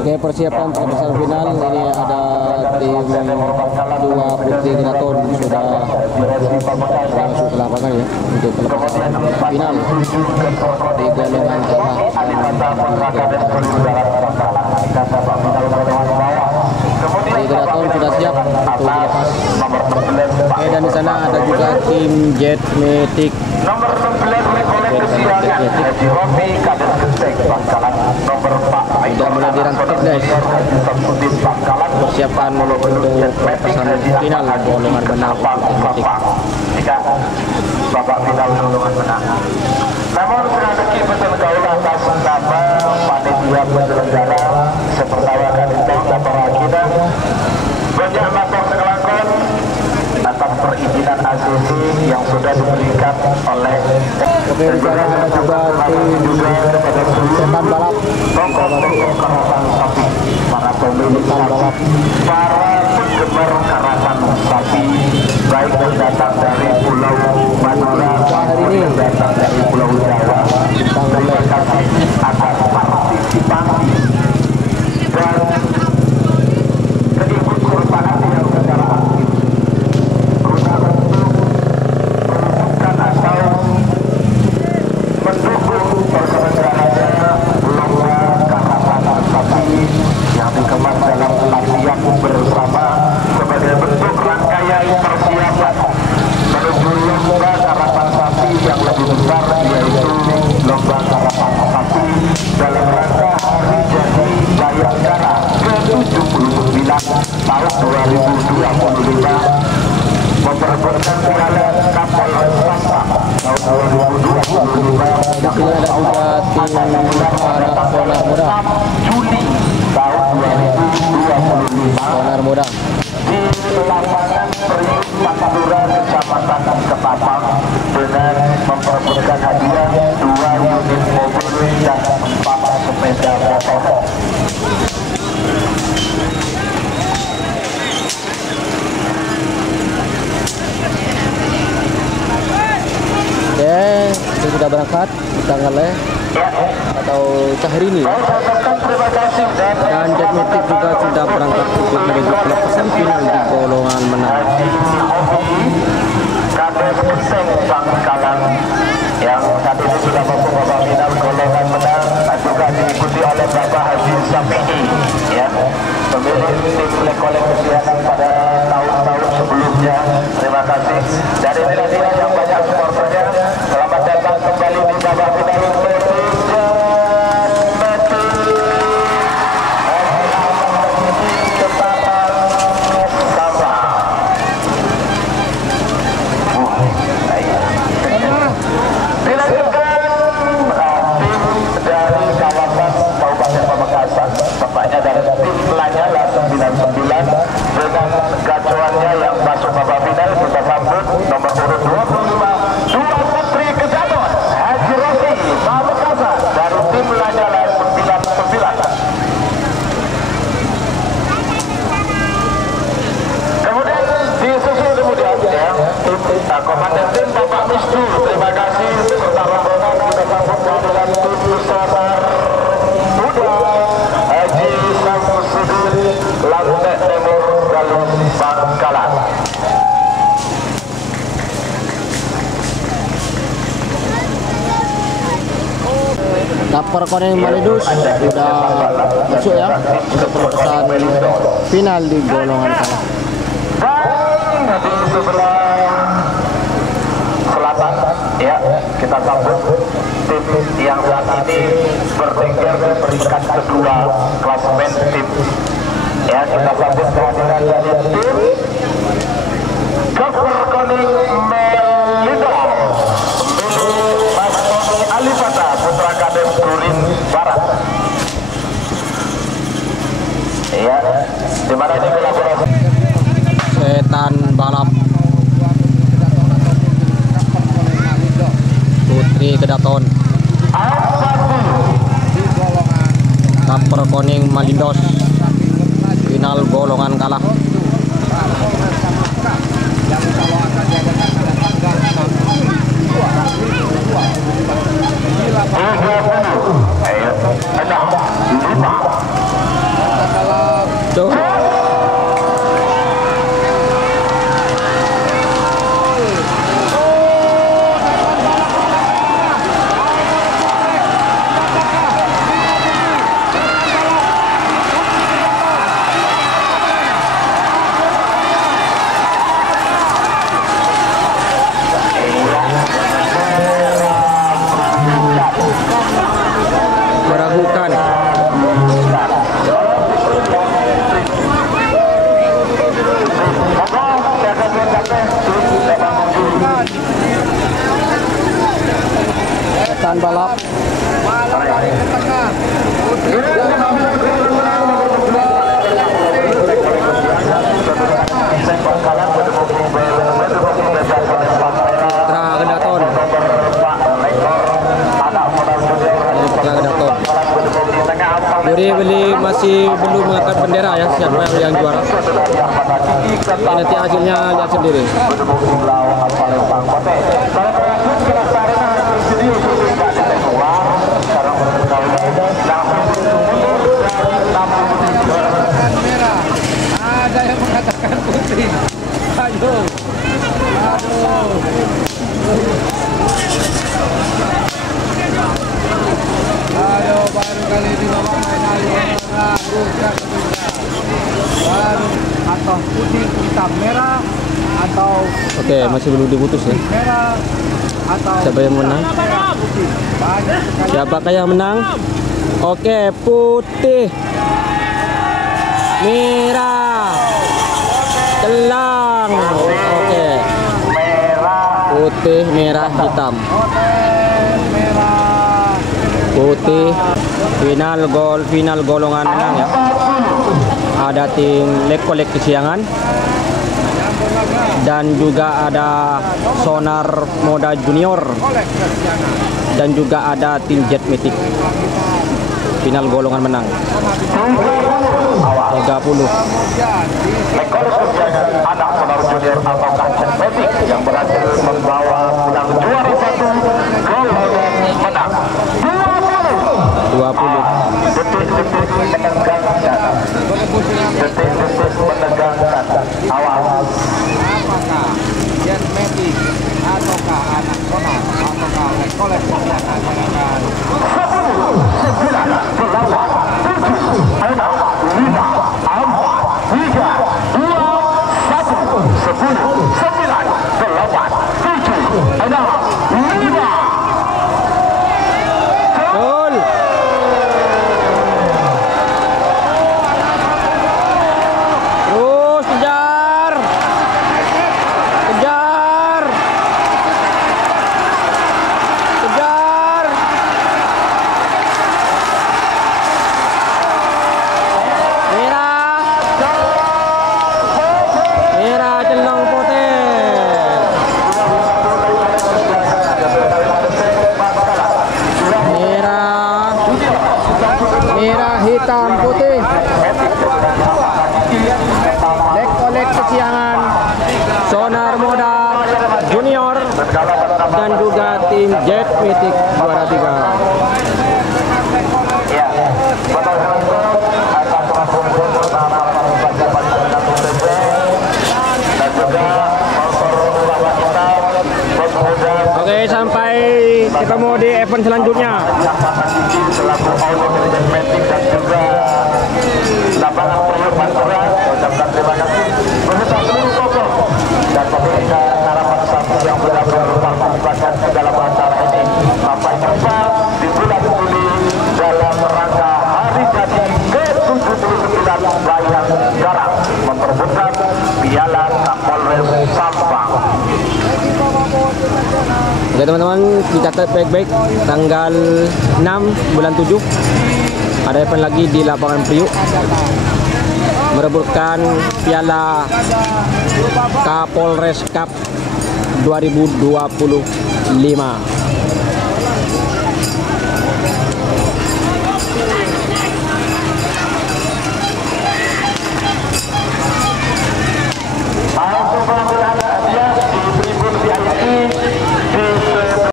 Oke, persiapan pertandingan final ini ada tim 2 Putri Keraton sudah masuk ke lapangan ya untuk pelepasan final di golongan tengah. Putri Keraton sudah siap untuk dilepas. Oke, dan di sana ada juga tim Jet Matic. Nomor 16 oleh kesiangan Haji Rofi Kader Genteng Bangkalan. Nomor 4 sudah mulai dirangkap guys persiapan untuk pelepasan final golongan menang Jet Matic. Babak final golongan menang. Namun strategi betul gaul atas nama panitia penyelenggara seperti kali itu atau kita banyak lapor kelakon atas perizinan ACC yang sudah diberikan oleh. Oke, di sana ada juga tim setan balap, tokoh-tokoh karasan sapi, para pemilik balap, para penggemar karasan sapi, baik yang datang dari Pulau Madura maupun yang datang dari Pulau Jawa. Terima kasih atas partisipasi dan keikutsertaan yang secara aktif guna untuk menunjukkan atau mendukung terselenggaranya lomba karasan sapi yang dikemas dalam latihan bersama sebagai bentuk rangkaian persiapan menuju lomba karasan sapi yang lebih besar, yaitu lomba karasan sapi dalam rangka Hari Jadi Bayangkara ke-79 tahun 2025 memperebutkan piala kapal Sasa tahun 2025. di sini ada juga tim anak Sonar Muda. Juli tahun 2025 Sonar Muda di lapangan Priuk Pantura Kecamatan Ketapang dengan memperebutkan hadiah 2 unit mobil dan 4 sepeda motor. Oke, itu sudah berangkat di tanggalnya atau Syahrini ya. Dan Jet Matic juga sudah berangkat untuk menuju pelepasan final di golongan menang. Kader Genteng Bangkalan yang saat ini sudah masuk babak final golongan menang juga diikuti oleh Bapak Haji Safi'i ya, pemilik tim Lekole Kesianan pada tahun-tahun sebelumnya. Terima kasih. Dan inilah dia yang banyak supporternya. Selamat datang kembali di babak final. Tepatnya dari tim Lanyala 99 dengan gacuannya yang masuk babak final. Kita sambut nomor urut 25 2 Putri Keraton Haji Rofi Pamekasan dari tim Lanyala 99. Kemudian disusul kemudian ya tim komandan tim Bapak Misdu. Terima kasih serta rombongan kita sambut dengan tim Sonar Muda Haji Samsudin Lantek Timur Galung Bangkalan. Dapur Koneng Malidus sudah masuk ya untuk pelepasan final di golongan kalah. Dan di sebelah selatan ya kita sambut tim yang saat ini bertengger di peringkat kedua klasemen tim ya. Kita sambut kehadiran dari tim Dapur Koneng Malidus milik Mas Tony Alifata putra Kades Gurin Barat ya, dimana ini kolaborasi Setan balap Putri Keraton Dapur Koneng Malidus final golongan kalah. masih belum mengangkat bendera ya, siapa yang juara. Nanti hasilnya lihat sendiri. Ada yang mengatakan putih. Ayo. Aduh. Ayo, baru kali ini Bapak main baru atau putih hitam merah atau Oke, masih belum diputus ya. merah atau Siapa yang menang? putih. Banyak sekali. Siapakah yang menang? Oke, putih, merah, celang. Oke, putih, merah, hitam. Merah. Putih, final golongan menang ya. Ada tim Lekolek Kesiangan dan juga ada Sonar Moda Junior dan juga ada tim Jetmatic. Final golongan menang 30. Lekolek Kesiangan anak Sonar Junior ataukah Jetmatic yang berhasil membawa pulang juara satu golongan menang 20. detik-detik menegangkan, detik-detik menegangkan. Awas. Apakah Jetmatic ataukah anak Sonar ataukah Lekolek Kesiangan yang akan 10, 9, 8, 7, 6, 5. Gol. Terus kejar. Kejar. Kejar. Merah. Merah celong putih. Merah. Merah, hitam, putih. Lekolek Kesiangan, Sonar Moda Junior dan juga tim Jetmatic juara 3. Ya, betul. Atas langsung dan juga sponsor kita pemuda Oke, sampai ketemu di event selanjutnya. selaku owner Jetmatic dan juga lapangan Priok Pantura. Ucapkan terima kasih beserta seluruh tokoh dan pemirsa harapan satu yang benar-benar berpartisipasi di dalam acara ini. Sampai jumpa di bulan Juli dalam rangka Hari Jadi ke-79 Bayangkara memperebutkan Piala Kapolres Sampang. Oke teman-teman, dicatat baik-baik, tanggal 6 bulan 7 ada event lagi di lapangan Priuk merebutkan Piala Kapolres Cup 2025.